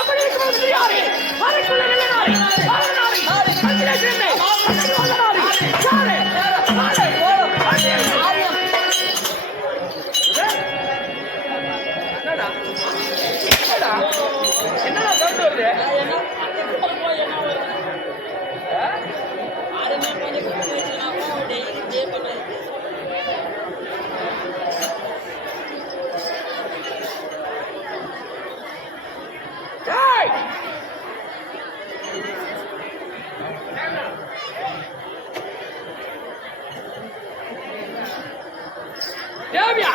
அப்படி இருக்கும்போது யாரு அறைக்குள்ள நிலைநாடு நாடு கண்ணிலே சேர்ந்து நாடு யாரு என்னடா சவுண்ட் வருது? தேவியா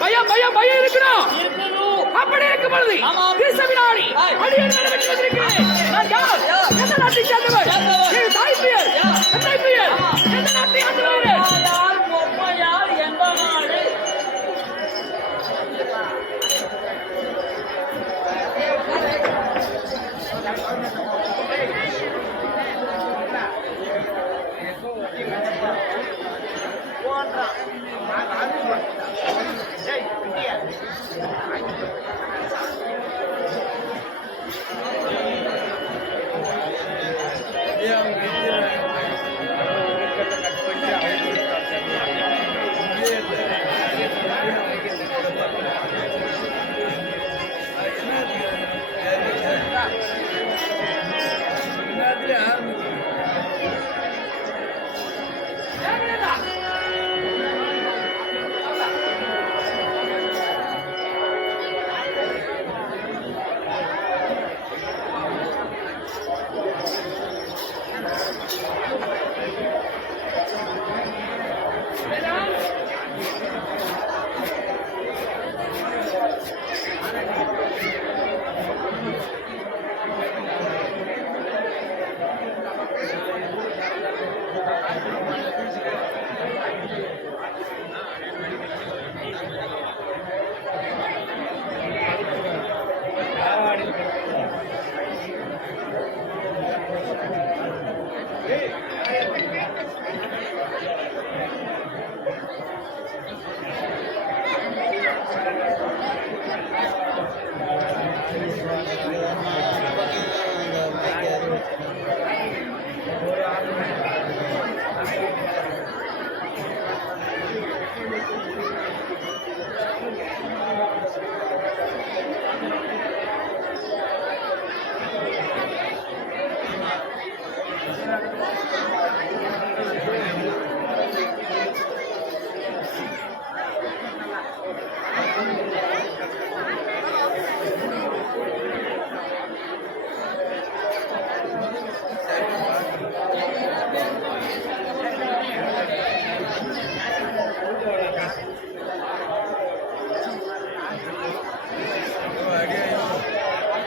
பயம் பயம் பயம் இருக்கணும். அப்படி இருக்கும் பொழுது கிருஷ்ணவினாடி அடியன் நடவடிக்கை வந்திருக்கிறேன். நான் யார்? எந்த நாட்டை சேர்ந்தவர்? என் தாய் பெயர் தந்தை பெயர் எந்த நாட்டை ஆண்டவர்? யார் பொம்மையார் எந்த நாடு?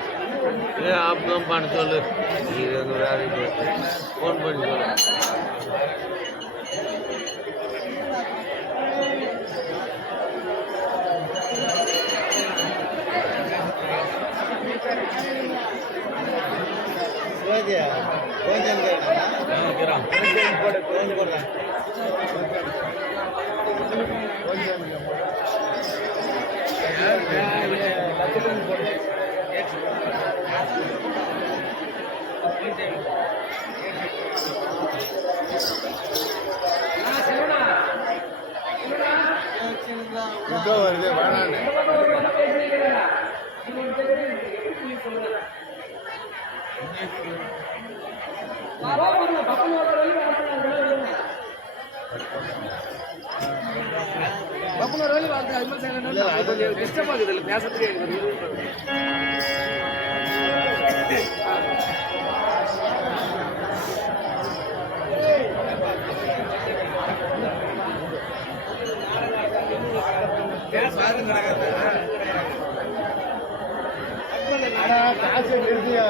आपको पान चलो फोन पर வருது வேணான்னு டிஸ்டர்ப் ஆகுது பேசுறதுக்கு காசு நிறுத்தியா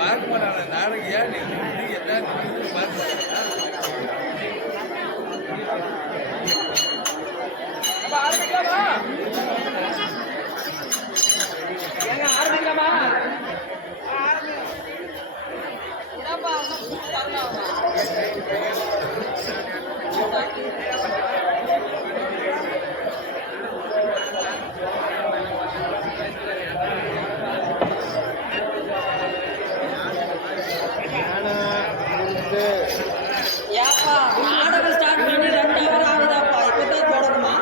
பார்க்க மாட்டாங்க நாளைக்கு ஏன் நீங்க எல்லாரும் பார்க்க அப்ப ஆரம்பிக்கலாமா? ஏங்க ஆரம்பிக்கலாமா? ஏப்பா நாடகம் ஸ்டார்ட் பண்ணி 2 hour ஆகுதாப்பா, இப்பதான் தொடங்குமா?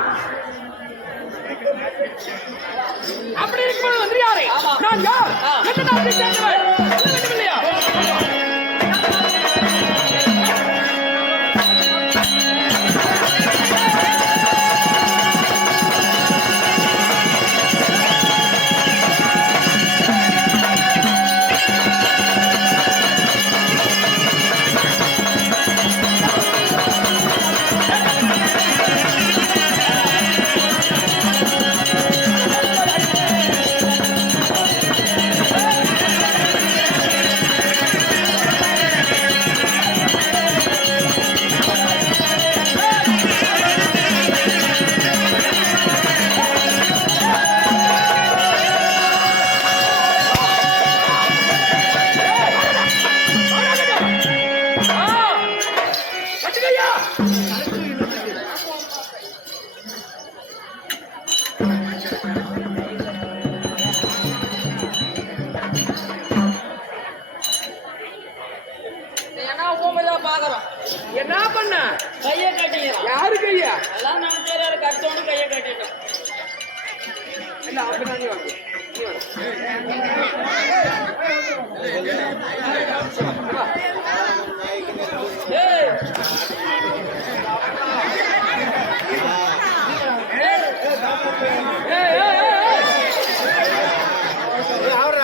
அப்படி இருக்கும்போது வந்து யாரு? நான் யார்? எந்த நாட்டை சேர்ந்தவன்? சொல்ல வேண்டும் இல்லையா? கட்டுக்கையா? ஏன்னா ஊமைதான் பாக்குறோம். என்ன பண்ண? கையை கட்டிக்கிறோம். யாரு கையா? எல்லாம் நம்ம தெரியாத கட்டோன்னு கையை கட்டிட்டோம். இல்ல அப்படின்னா நீ வாங்க. நீ வாங்க. ஏய் ஏய், ஏய், ஏய், ஏய். அவரு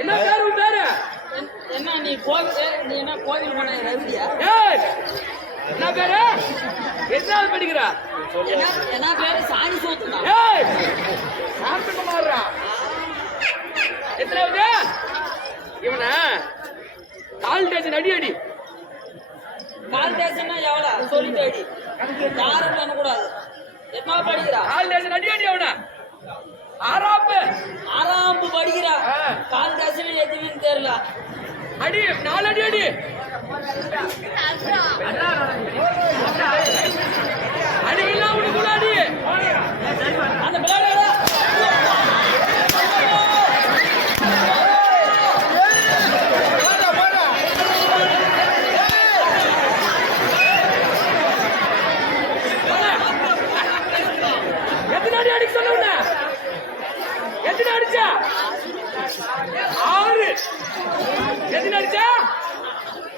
என்ன பேரு உன் பேரு? என்ன நீ நீ என்ன கோவில் பண்ண ரவிடியா? ஏய், என்ன பேரு? எத்தனாவது படிக்கிற? என்ன பேரு சாணி சோத்துனா? ஏய், சாந்தகுமாரா? எத்தனாவது? இவன கால் டேஷன் அடி அடி. கால் டேஷன்னா எவ்வளவு சொல்லிட்டு அடி. யாரும் பண்ணக்கூடாது. என்ன படிக்கிறா? கால் டேஷன் அடி அடி அவன. ஆறாப்பு 6ஆம் படிக்கிறா. ஆ. கால் டேஷன் எதுவுமே தெரியல. அடி 4 அடி அடி. அடி இல்ல உனக்கு அடி. அந்த பிள்ளையோட எத்தனை அடி அடிக்க சொல்ல உன்ன? எத்தனை அடிச்சா? 6. எத்தனை அடிச்சா?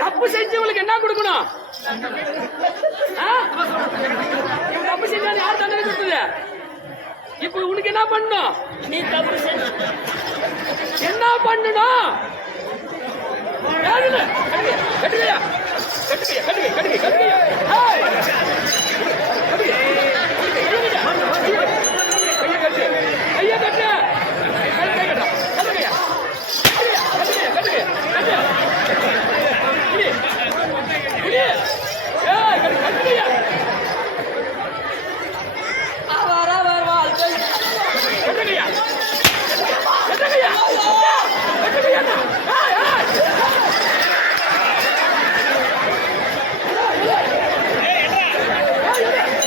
தப்பு செஞ்சவங்களுக்கு என்ன கொடுக்கணும்? ஆ? இவன் தப்பு செஞ்சா யார் தண்டனை கொடுத்தது? இப்ப உனக்கு என்ன பண்ணணும்? நீ தப்பு செஞ்ச என்ன பண்ணணும்? யாருல? கட்டுக்கையா? கட்டுக்கையா? கட்டுக்கை கட்டுக்கை கட்டுக்கையா? ஏய்! கட்டுக்கை. கையை கட்டு. கையை கட்டு. கை கட்டா. கட்டுக்கையா? கட்டுக்கையா? கட்டுக்கையா? கட்டுக்கையா? கட்டு. புடி. புடி. ஏய், கட்டுக்கையா? அவர் வாழ்க்கை கட்டுக்கையா? கட்டுக்கையா? கட்டுக்கையா? ஏய், ஏய்! ஏய், ஏய்!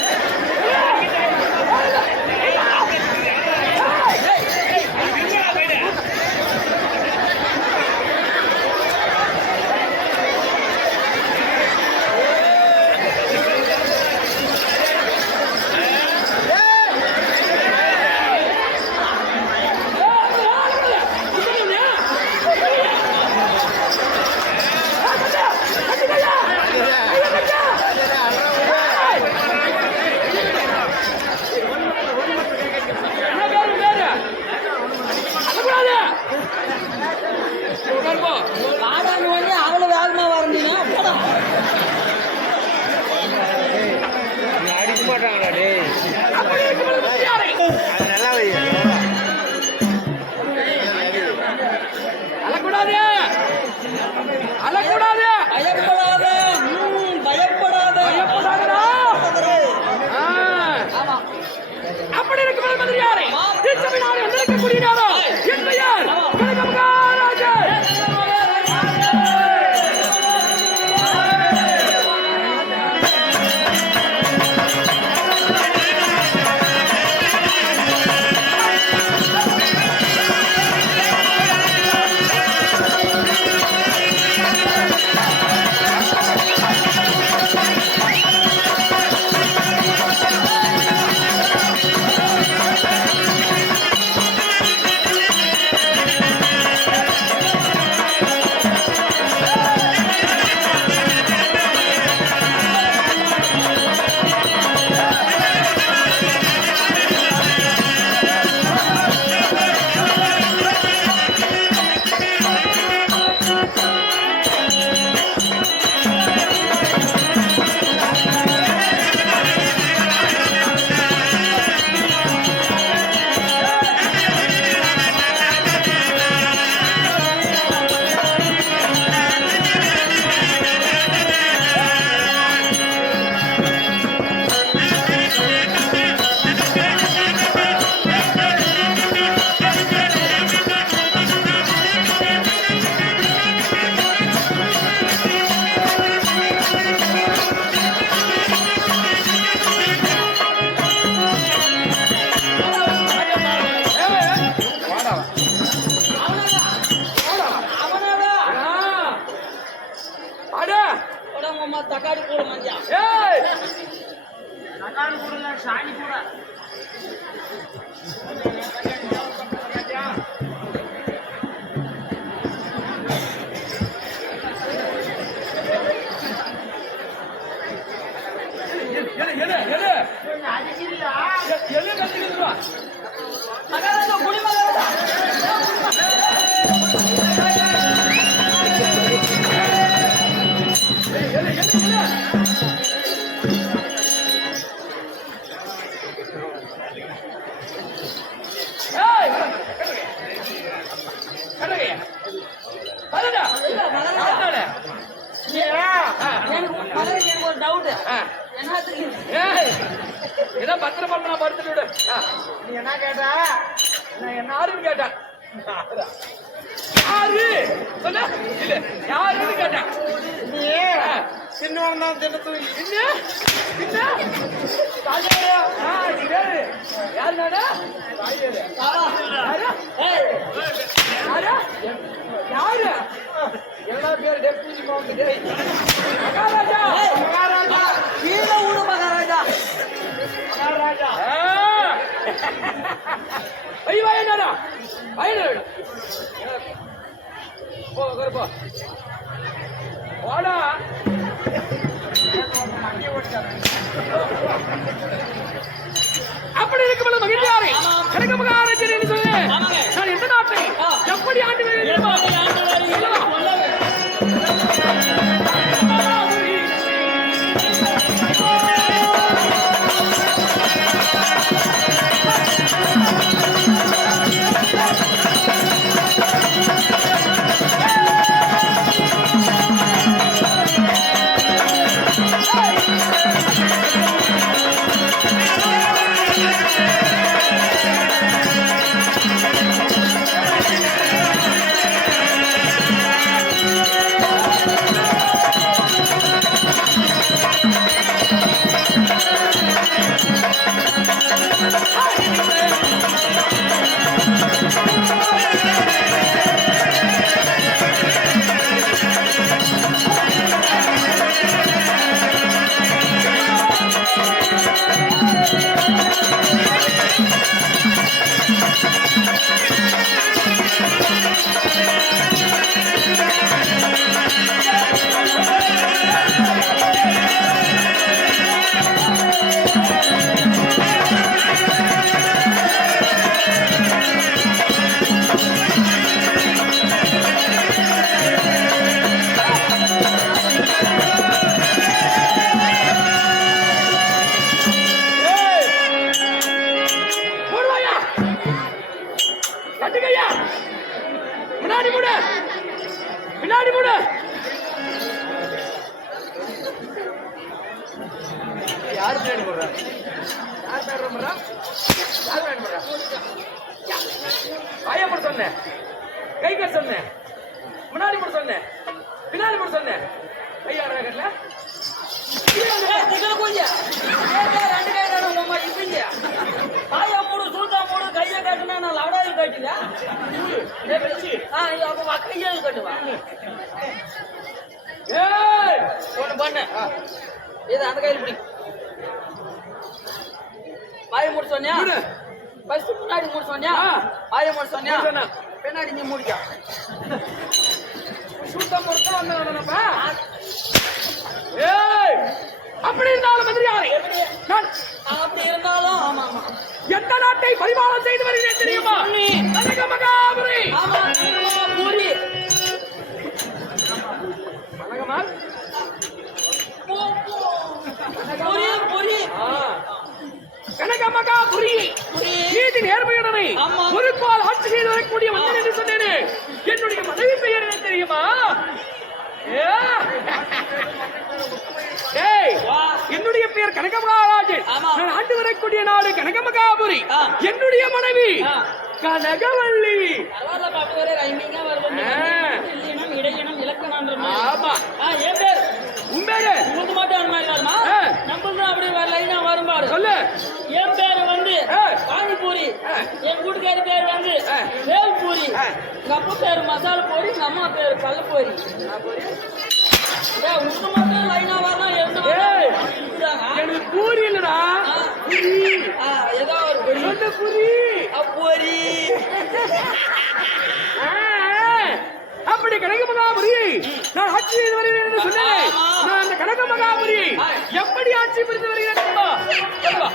அழக்கூடாது அழக்கூடாது பயப்படாத பயப்படாத பயப்படாதடா. ஆ. ஆமா அப்படி இருக்கும் மந்திரியாரே திருச்சபையினாலே வந்திருக்கக்கூடிய நேரம் என் பெயர் கனக மகாராஜர். உடம்பு தக்காளி கூட மஞ்சா ஏய் தக்காளி கூட சாணி கூட எனக்கு ஒரு டவுட் என்னத்துக்கு ஏதோ பத்திரமா நான் படுத்துட்டு விடு. நீ என்ன கேட்ட? நான் என்ன ஆறுன்னு கேட்டேன். யாரு சொன்ன? இல்ல யாருன்னு கேட்டேன். நீ சின்னவன் தான் தினத்து என்ன என்ன தாயாரா? யாரு நாடா? யாரு யாரு எல்லா பேர் டெப்யூட்டி மவுண்ட் மகாராஜா மகாராஜா கீழ ஊடு மகாராஜா மகாராஜா ஐயா என்னடா ஐயா போ கருப்பா வாடா அப்படி இருக்கும்போது மகிழ்ச்சியாரே கனக மகாராஜர் என்று சொல்லு. நான் எந்த நாட்டை எப்படி ஆண்டு வருகிறேன்? பின்னாடி மூடு. யார் பின்னாடி போடுறா? யார் பேர் போடுறா? யார் பின்னாடி போடுறா? வாயை போட சொன்னேன், கை கட்ட சொன்னேன், முன்னாடி போட சொன்னேன், பின்னாடி போட சொன்னேன். கையாட கட்டல ரெண்டு கை உமா இப்பீங்க தாயா மூடு சூட்டா மூடு கையை கட்டுனா நான் லவடாயில் கட்டில அப்ப கையை கட்டுவா ஒண்ணு பண்ணு இது அந்த கையில் பிடி வாயை மூடு சொன்னியா ஃபர்ஸ்ட் முன்னாடி மூடு சொன்னியா வாயை மூடு சொன்னியா பின்னாடி நீ மூடிக்கா சூட்டா பொறுத்தா வந்தவனப்பா. ஏய், அப்படி இருந்தாலும் மந்திரியாரே, நான் அப்படி இருந்தாலும் ஆமா ஆமா எந்த நாட்டை பரிபாலனம் செய்து வருகிறேன் தெரியுமா? கனக மகாபுரி. ஆமா பூரி கனகமால் பூரி பூரி கனக மகாபுரி. நீதி நேர்மையுடனே ஆமா. பொறுப்பால் ஆட்சி செய்து வரக்கூடிய மன்னன் என்று சொன்னேனே, என்னுடைய மனைவி பெயர் என்ன தெரியுமா? ஏய், என்னுடைய பெயர் கனக மகாராஜன். ஆமா. நான் ஆண்டு வரக்கூடிய நாடு கனக மகாபுரி. ஆ. என்னுடைய மனைவி கனகவல்லி. பரவாயில்ல பாட்டு வர ரைமிங்கா வருது இல்லையினம் இடையினம் இலக்கணன்ற ஆமா. ஏன் பேர் உன் பேரு உங்களுக்கு மட்டும் அந்த மாதிரி வருமா நம்மளும் அப்படி லைனா வரும் பாரு சொல்லு. என் பேரு வந்து பானிபூரி என் வீட்டுக்காரி பேர் வந்து வேல் பூரி எங்க அப்பா பேரு மசாலா பூரி எங்க அம்மா பேரு கல்லப்பூரி உங்க மட்டும் லைனா வரணும் எனக்கு பூரி இல்லடா, ஏதோ ஒரு சொல்லு பூரி. பூரி அப்படி கனக மகாபுரி நான் ஆட்சி செய்து வருகிறேன் என்று சொன்னேன். நான் அந்த கனக மகாபுரி எப்படி ஆட்சி புரிந்து வருகிறேன் தெரியுமா? சொல்லுவா.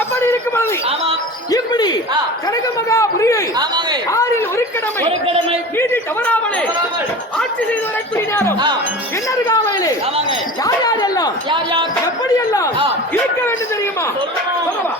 அப்படி இருக்கும்போது இப்படி கனக மகாபுரியை ஆறில் ஒரு கடமை நீதி தவறாமலே ஆட்சி செய்து வரக்கூடிய நேரம் என்ன காலையிலே யார் யார் எல்லாம் எப்படி எல்லாம் இருக்க வேண்டும் தெரியுமா? சொல்லவா?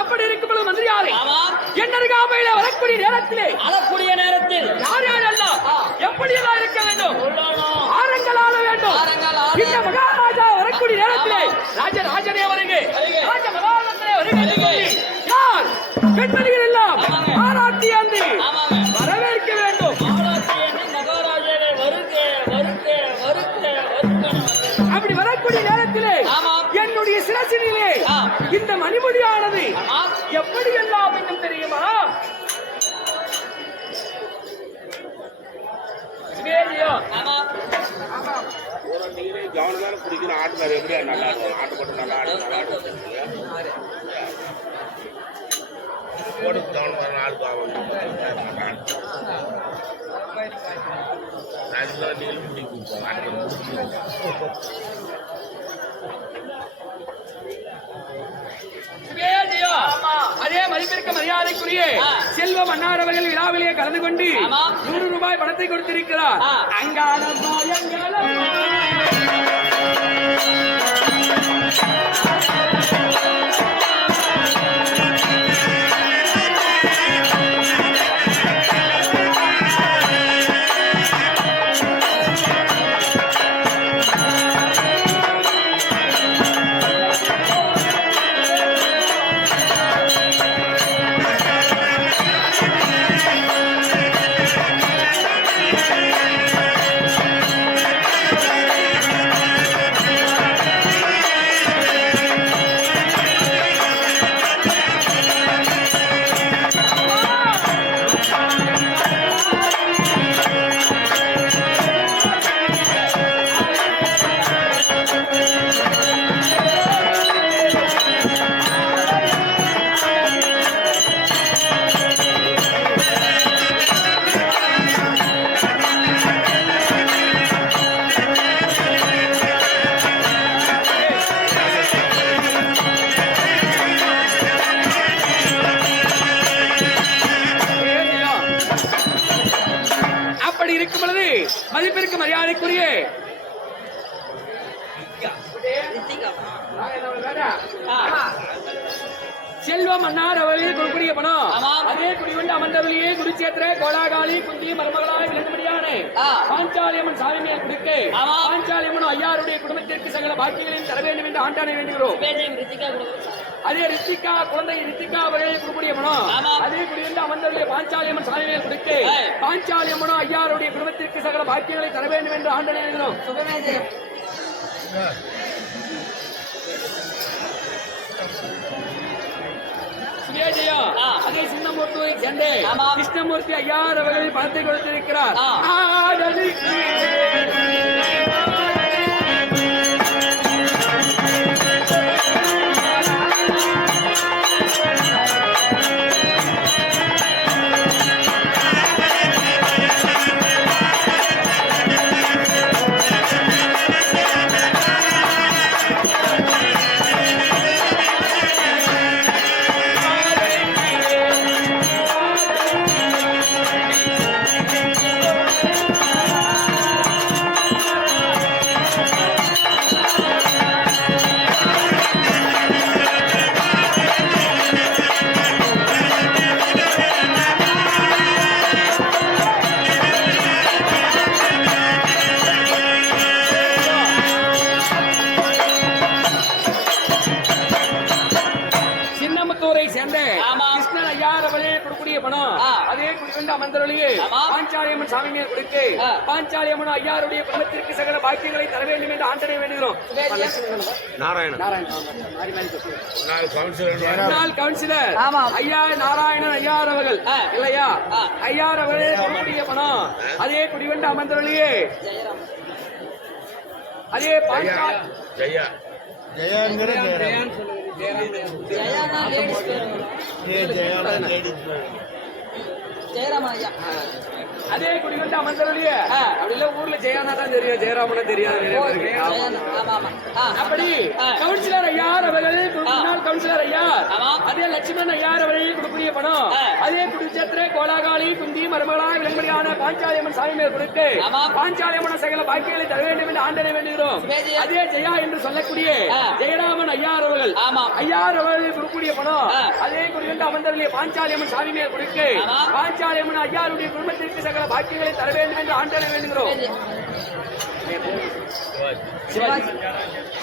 அப்படி இருக்கும்போது மந்திரியாரே என் அருகாமையில வரக்கூடிய நேரத்திலே அழக்கூடிய நேரத்தில் யார் யாரெல்லாம் எப்படியெல்லாம் இருக்க வேண்டும் சொல்லணும். ஆரங்கள் ஆள வேண்டும் ஆரங்கள் ஆள. இந்த மகாராஜா வரக்கூடிய நேரத்திலே ராஜராஜனே வருக ராஜ மகாராஜனே வருக என்று சொல்லி யார் பெண்மணிகள் எல்லாம் ஆமாங்க. பாராட்டி அன்றி ஆமாங்க. வரவேற்க வேண்டும் மகாராஜாவே மகாராஜாவே வருக வருக வருக வருக. அப்படி வரக்கூடிய நேரத்திலே ஆமாம். என்னுடைய சிரசினிலே ஆ. இந்த மணிமுடியானது ஆமா. எப்படி எல்லாம் இன்னும் தெரியுமா சிவேலியோ ஆமா. கவனமான பிடிக்கிற ஆட்டுக்கார எப்படியா நல்லா இருக்கும் ஆட்டு போட்டு நல்லா ஆடு போட்டு கவனமான ஆளுக்கு ஆகும் நீங்களும் பிடிக்கும் ஆட்டு சிவேலியோ அதே மதிப்பிற்கு மரியாதைக்குரிய ஆ. செல்வ மன்னார் அவர்கள் விழாவிலே கலந்து கொண்டு ஆமா. 100 ரூபாய் பணத்தை கொடுத்திருக்கிறார் ஆ. அங்காளம்மா எங்களம்மா. அப்படி இருக்கும் பொழுது மதிப்பிற்கு மரியாதைக்குரிய செல்வ மன்னார் அவர்கள் கொடுக்கூடிய பணம் ஆமா. அதே குடிவண்டு அமர்ந்தவளியே குருச்சேத்திர கோலாகாலி குந்தி மருமகளாய் விளங்கும்படியானே ஆ. பாஞ்சாலியம்மன் சாமி மேல் கொடுக்க ஆமா. பாஞ்சாலியம்மன் ஐயாருடைய குடும்பத்திற்கு சகல பாக்கியங்களையும் தர வேண்டும் என்று ஆண்டானை வேண்டுகிறோம் பேஜையும் ரித்திகா கொடுக்க. அதே ரித்திகா குழந்தை ரித்திகா அவர்கள் கொடுக்கக்கூடிய பணம் ஆமா. அதே குடிவண்டு அமர்ந்தவளியே பாஞ்சாலியம்மன் சாமி மேல் கொடுக்க ஏய். பாஞ்சாலியம்மனோ ஐயாருடைய குடும்பத்திற்கு சகல பாக்கியங்களை தர வேண்டும் என்று ஆண்டானை வேண்டுகிறோம் சுகமேஜயம். சுவேஜயா ஆ. அதே சின்னமூர்த்தியை சேர்ந்து ஆமா. கிருஷ்ணமூர்த்தி ஐயார் அவர்கள் பணத்தை கொடுத்திருக்கிறார் ஆ. ஆடலுக்கு சின்னமுத்தூரை சேர்ந்த ஆமா. கிருஷ்ணன் ஐயார் அவர்கள் கொடுக்கக்கூடிய பணம் ஆ. அதே குடிவண்டு அமர்ந்தவளியே ஆமா. பாஞ்சாலியம்மன் சாமி மேல் கொடுக்க ஆ. பாஞ்சாலியம்மன் ஐயாருடைய குடும்பத்திற்கு சகல பாக்கியங்களை தர வேண்டும் என்று ஆண்டனை வேண்டுகிறோம் நாராயணன் முன்னாள் கவுன்சிலர் ஆமா. ஐயா நாராயணன் ஐயார் அவர்கள் ஆ. இல்லையா ஆ. ஐயார் அவர்கள் கொடுக்கக்கூடிய பணம் அதே குடிவண்டு அமர்ந்தவளியே ஜெயராம். அதே பாஞ்சாலி ஜெயா ஜெயாங்கிற ஜெயானா லேடிஸ் பேரு. ஜெயராம் ஐயா. அதே குடிவண்டு அமர்ந்தவளியே அப்படி இல்ல ஊர்ல ஜெயானா தான் தெரியும் ஜெயராமனா தெரியாது நிறைய பேருக்கு. ஆமா. ஜெயானா. ஆமா ஆமா. ஆ. அப்படி ஆ. கவுன்சிலர் ஐயார் அவர்கள் முன்னாள் கவுன்சிலர் ஐயார் ஆமா. அதே லட்சுமணன் ஐயார் அவர்கள் கொடுக்கக்கூடிய பணம் ஆ. அதே குடிச்சத்திர கோலாகாலி குந்தி மருமகளாய் விளங்கும்படியான பாஞ்சாலியம்மன் சாமி மேல் கொடுத்து பாஞ்சாலியம்மன் சகல பாக்கியங்களை தர வேண்டும் என்று ஆண்டனை வேண்டுகிறோம். அதே ஜெயா என்று சொல்லக்கூடிய ஜெயராமன் ஐயார் அவர்கள் ஐயார் அவர்கள் கொடுக்கக்கூடிய பணம் அதே குறித்து அமர்ந்தவர்களே பாஞ்சாலியம்மன் சாமி மேல் கொடுத்து பாஞ்சாலியம்மன் ஐயாருடைய குடும்பத்திற்கு சகல பாக்கியங்களை தர வேண்டும் என்று ஆண்டனை வேண்டுகிறோம்.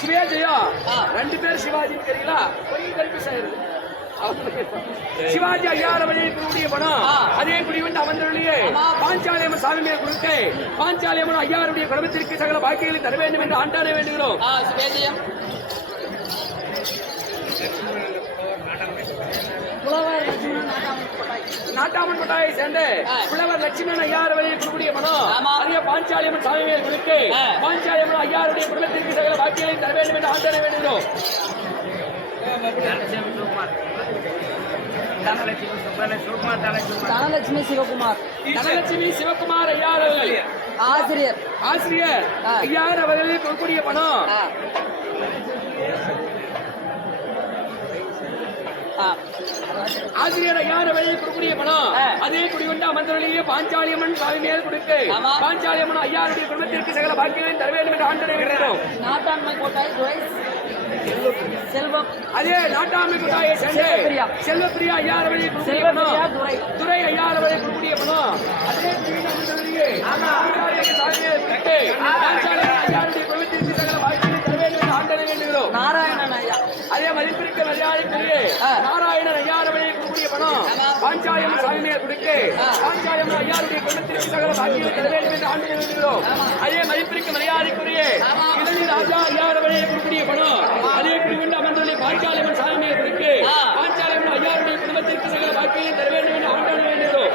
சிவா ஜெயா 2 பேர் சிவாஜி தெரியுங்களா? கொஞ்சம் கன்ஃபியூஸ் ஆயிருது. சிவாஜி ஐயாயிரம் பணம் அதே குடி வந்து அமர்ந்தவர்களே பாஞ்சாலியம்மன் சாமி மேல் கொடுத்து பாஞ்சாலியம்மன் ஐயாருடைய குடும்பத்திற்கு சகல பாக்கியங்களை தர வேண்டும் என்று ஆண்டாட வேண்டுகிறோம். நாட்டாமன் கொட்டாயை சேர்ந்த புலவர் லட்சுமணன் ஐயாயிரம் கொடுக்கக்கூடிய பணம் அதே பாஞ்சாலியம்மன் சாமி மேல் கொடுத்து பாஞ்சாலியம்மன் ஐயாருடைய குடும்பத்திற்கு சகல பாக்கியங்களை தர வேண்டும் என்று ஆண்டாட வேண்டுகிறோம். தனலட்சுமி சிவகுமார் தனலட்சுமி சிவகுமார் ஐயார் அவர்கள் ஆசிரியர் ஐயார் அவர்கள் கொடுக்கக்கூடிய பணம் ஆசிரியர் ஐயார் அவர்கள் கொடுக்கக்கூடிய பணம் அதே குடிகொண்டு அமர்ந்தவர்களே பாஞ்சாலியம்மன் சாமி மேல் கொடுத்து பாஞ்சாலியம்மன் ஐயாருடைய குடும்பத்திற்கு சகல பாக்கியங்களை தர வேண்டும் என்று ஆண்டனை வேண்டுகிறோம். நாட்டாண்மை கோட்டாய் செல்வம் அதே நாட்டாமை கொட்டாயை சேர்ந்த செல்வப்பிரியா ஐயார் அவர்கள் கொடுக்கக்கூடிய பணம் துரை ஐயார் அவர்கள் கொடுக்கக்கூடிய பணம் அதே ஐயாருடைய குடும்பத்திற்கு சகல பாக்கியங்களை தர வேண்டும் என்று ஆண்டனை வேண்டுகிறோம். நாராயணன் ஐயா அதே மதிப்பிற்கு மரியாதைக்குரிய நாராயணன் ஐயார் அவர்கள் கொடுக்கக்கூடிய பணம் பாஞ்சாலியம்மன் சாமி மேல் கொடுத்து பாஞ்சாலியம்மன் ஐயாருடைய குடும்பத்திற்கு சகல பாக்கியங்களை தர வேண்டும் என்று ஆண்டனை வேண்டுகிறோம். அதே மதிப்பிற்கு மரியாதைக்குரிய இளநீ ராஜா ஐயார் அவர்கள் கொடுக்கக்கூடிய பணம் அதே குடிகொண்டு அமர்ந்தவர்களே பாஞ்சாலியம்மன் சாமி மேல் கொடுத்து பாஞ்சாலியம்மன் ஐயாருடைய குடும்பத்திற்கு சகல பாக்கியங்களை தர வேண்டும் என்று ஆண்டனை வேண்டுகிறோம்.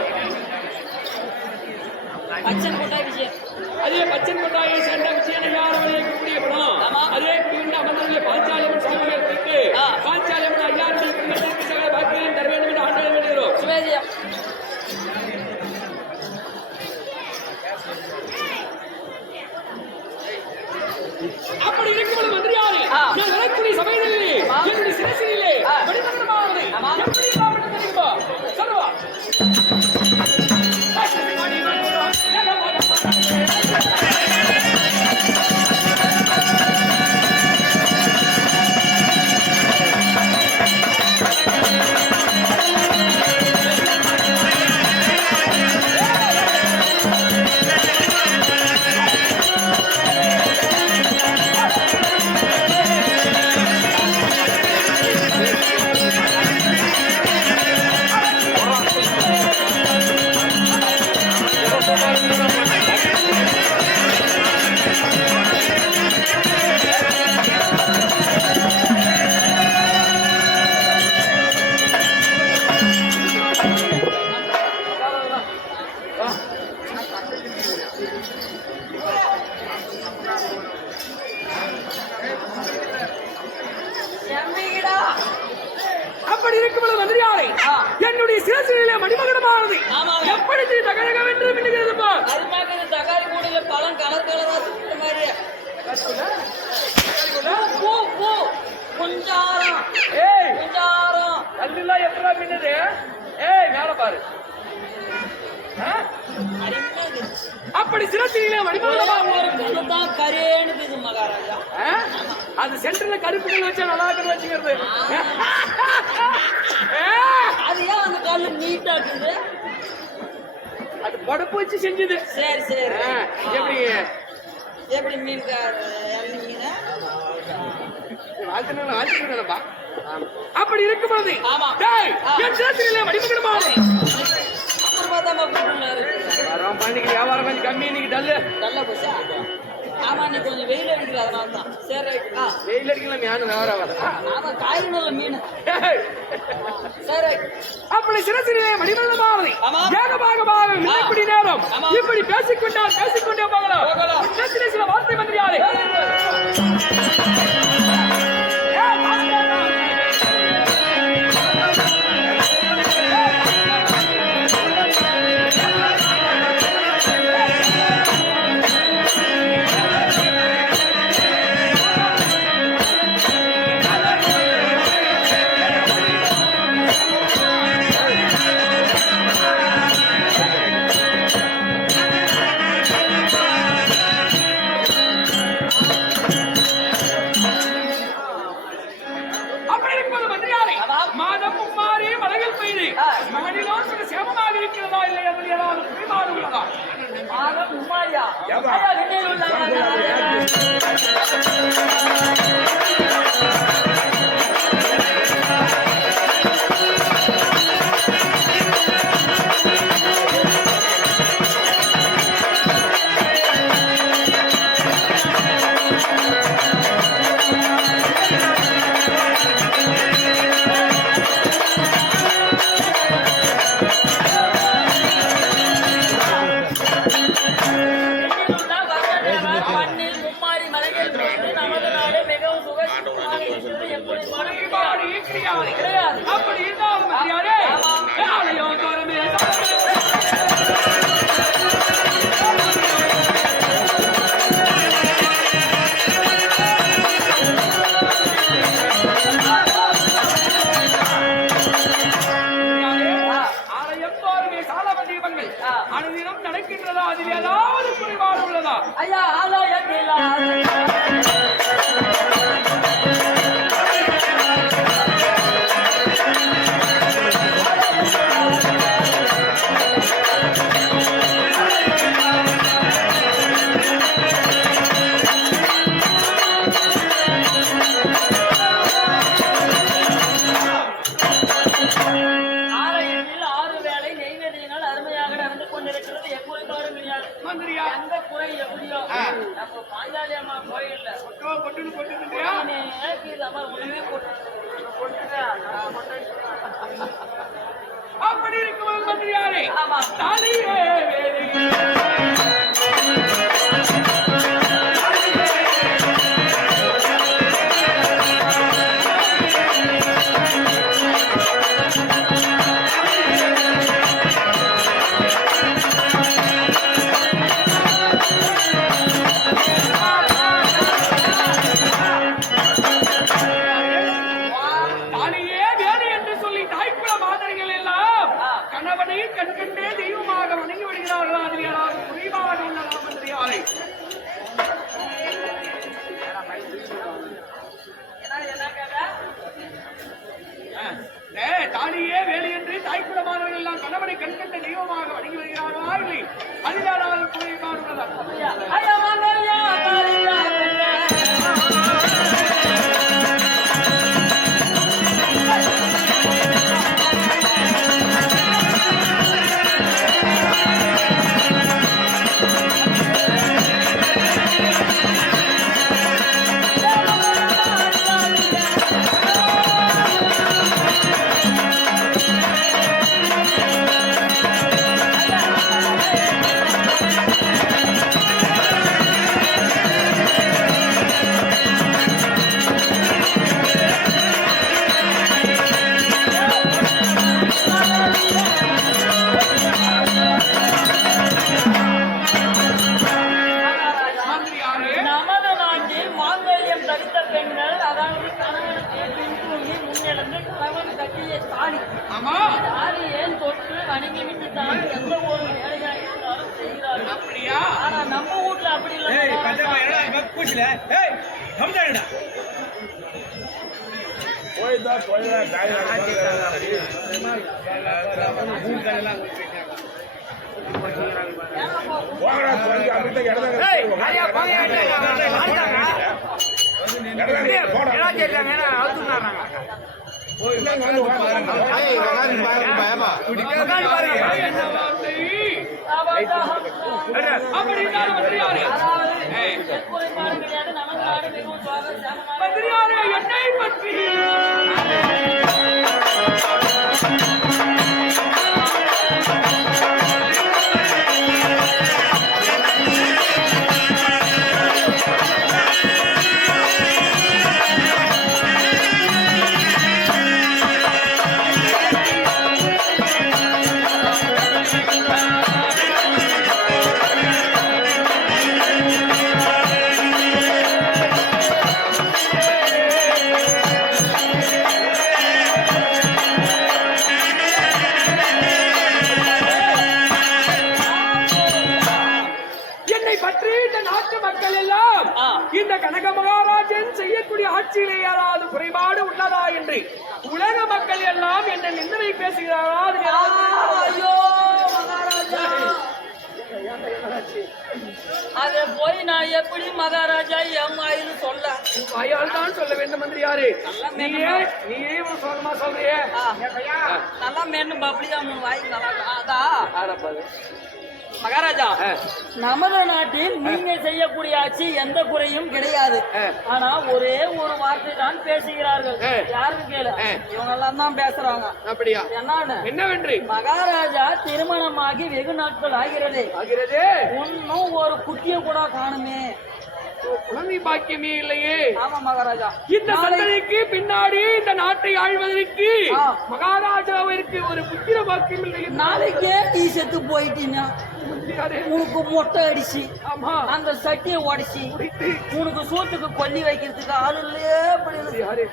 பச்சன் கோட்டாய் விஜயன் அதே பச்சன் கொட்டாயை சேர்ந்த விஜயன் ஐயார் அவர்கள் கொடுக்கக்கூடிய பணம் அதே குடிகொண்டு அமர்ந்தவர்களே பாஞ்சாலியம்மன் சாமி மேல் கொடுத்து பாஞ்சாலியம்மன் ஐயாருடைய குடும்பத்திற்கு சகல பாக்கியங்களை தர வேண்டும் என்று ஆண்டனை வேண்டுகிறோம். சுவேதியா அப்படி இருக்கும்போது மந்திரியாரே நான் வரக்கூடிய சபையிலே என்னுடைய சிரசிலே வடிவமானது எப்படி பாவம் தெரியுமா சொல்லுவா அப்படி இருக்கும்போது மந்திரியாரே என்னுடைய சிரசிலே மணிமகனமானது எப்படி தகரக என்று மின்னுகிறது பார். தகாரி கூடையில பழம் கலர் கலரா சுத்த மாதிரி பூ கொஞ்சாரம் கொஞ்சாரம் கல்லுலாம் எப்படா மின்னுது? ஏய் மேல பாரு. அப்படி சிரசிலே மணிமகனமாக கரேன்னு மகாராஜா அது சென்டர்ல கருப்பு வச்சா நல்லா இருக்குன்னு வச்சுக்கிறது. அது ஏன் அந்த கல்லு நீட்டா இருக்குது? அது படுப்பு வச்சு செஞ்சது. சரி சரி எப்படி எப்படி மீன் மீன் வாழ்த்துப்பா. அப்படி இருக்கும் பொழுது என் சிரசிலே மணிமகனமாக பண்ணிக்கு வியாபாரம் கொஞ்சம் கம்மி இன்னைக்கு நல்லா போச்சா? ஆமா நீ கொஞ்சம் வெயில் அடிக்கிற அதனால தான். சரி வெயில் அடிக்கலாம் யாரும் வியாபாரம் ஆமா காய்கறி மீன் சரி. அப்படி சிரசிலே மணிமகனமாவது ஏகபாகமாக இப்படி நேரம் இப்படி பேசிக்கொண்டே போகலாம். சில வார்த்தை மந்திரியாரே மகனிலும் ஒரு சேமமாக இருக்கிறதா இல்லை என்று ஏதாவது குறைபாடு உள்ளதா? ஆக உமாரியா ஏப்பா? ஐயா விண்ணில் உள்ள மண்ணில் மும்மாரி மலைகள் போன்று நமது நாடு மிகவும் சுகமாக இருக்கிறது. எப்படி குறைபாடு இருக்கிறது. கிடையாது. அப்படி இருந்தாலும் மந்திரியாரே, ஆலயம் தோறுமே ஆலயம் தோறுமே சாலவ தீபங்கள் அனுதினம் நடக்கின்றதா? அதில் ஏதாவது குறைபாடு உள்ளதா? ஐயா ஆலயத்தில் ஆலயத்தில் 6 வேளை நெய்வேதியினால் அருமையாக நடந்து கொண்டிருக்கிறது. எக்குறைபாடும் கிடையாது. மந்திரியா எந்த குறை எப்படியோ நம்ம பாஞ்சாலி அம்மா கோயில்ல கொட்டுன்னு கொட்டுக்கிட்டியா? அப்படி இருக்கும் மந்திரியாரே, ஆமா. தாலியே வேலையே. தாலியே வேலை என்று சொல்லி தாய்க்குல மாதர்கள் எல்லாம் கணவனை கண்கண்டே தெய்வமாக வணங்கி விடுகிறார்களா? அதில் ஏதாவது குறைபாடு உள்ளதா மந்திரியாரே? தாலியே வேலை என்று தாய்க்குல மாதர்கள் எல்லாம் கணவனை கண்கண்ட தெய்வமாக வணங்கி வருகிறார்களா? இல்லை அதில் ஏதாவது குறைபாடு உள்ளதா? மந்திரியாரே, நமது நாட்டில் மாங்கல்யம் தரித்த பெண்கள், அதாவது கணவனுக்கு பின்தூங்கி முன்னெழுந்து கணவன் கட்டிய தாலி, ஆமா தாலியை தொட்டு வணங்கிவிட்டு தான் எந்த ஒரு வேலையாக இருந்தாலும் செய்கிறார்கள். அப்படியா? ஆனா நம்ம வீட்ல அப்படி இல்லை. போய்தான் போய்தான் போங்கடா போய் அப்படியே என்ன வார்த்தை? அப்படி இருந்தாலும் மந்திரியாரே, குறைபாடு கிடையாது. நமது நாடு மிகவும் சுவாரஸ்யமாக மந்திரியாரே, என்னை பற்றி ஆட்சியிலே ஏதாவது குறைபாடு உள்ளதா என்று உலக மக்கள் எல்லாம் என்ன நிந்தனை பேசுகிறாரா? அது ஏதாவது ஐயோ மகாராஜா, அதை போய் நான் எப்படி மகாராஜா என் வாயின்னு சொல்ல? வாயால் தான் சொல்ல வேண்டும் மந்திரியாரே. நீயே ஒரு சோகமா சொல்றியே. நல்லா மென்னு பப்ளியா வாய் நல்லா மகாராஜா, நமது நாட்டில் நீங்க செய்யக்கூடிய ஆட்சி எந்த குறையும் கிடையாது. ஆனா ஒரே ஒரு வார்த்தை தான் பேசுகிறார்கள். யாருன்னு கேளு, இவங்க எல்லாம் தான் பேசுறாங்க. அப்படியா? என்னவென்று? மகாராஜா திருமணமாகி வெகு நாட்கள் ஆகிறது. இன்னும் ஒரு குட்டிய கூட காணுமே. குழந்தை பாக்கியமே இல்லையே. ஆமா மகாராஜா. இந்த சந்ததிக்கு பின்னாடி இந்த நாட்டை ஆழ்வதற்கு மகாராஜாவிற்கு ஒரு புத்திர பாக்கியம் இல்லை. நாளைக்கே நீ செத்து போயிட்டீங்க. உனக்கு மொட்டை அடிச்சு அந்த சட்டியை உடைச்சி உனக்கு சோத்துக்கு கொல்லி வைக்கிறதுக்கு ஆளு இல்லையே.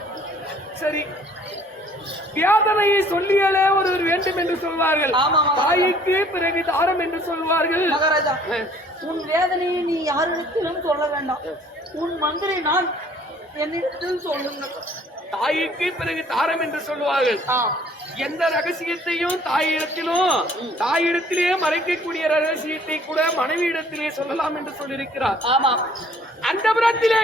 சரி, வியாதனையை சொல்லியலே ஒருவர் வேண்டும் என்று சொல்வார்கள். தாய்க்கு பிறகு தாரம் என்று சொல்வார்கள். மகாராஜா, உன் வேதனையை நீ யாரிடத்திலும் சொல்ல வேண்டாம். உன் மந்திரி நான் என்னிடத்தில் சொல்லுங்க. தாய்க்கு பிறகு தாரம் என்று சொல்வார்கள். எந்த ரகசியத்தையும் தாயிடத்திலே மறைக்கக்கூடிய ரகசியத்தை கூட மனைவியிடத்திலே சொல்லலாம் என்று சொல்லியிருக்கிறார். ஆமா, அந்த புறத்திலே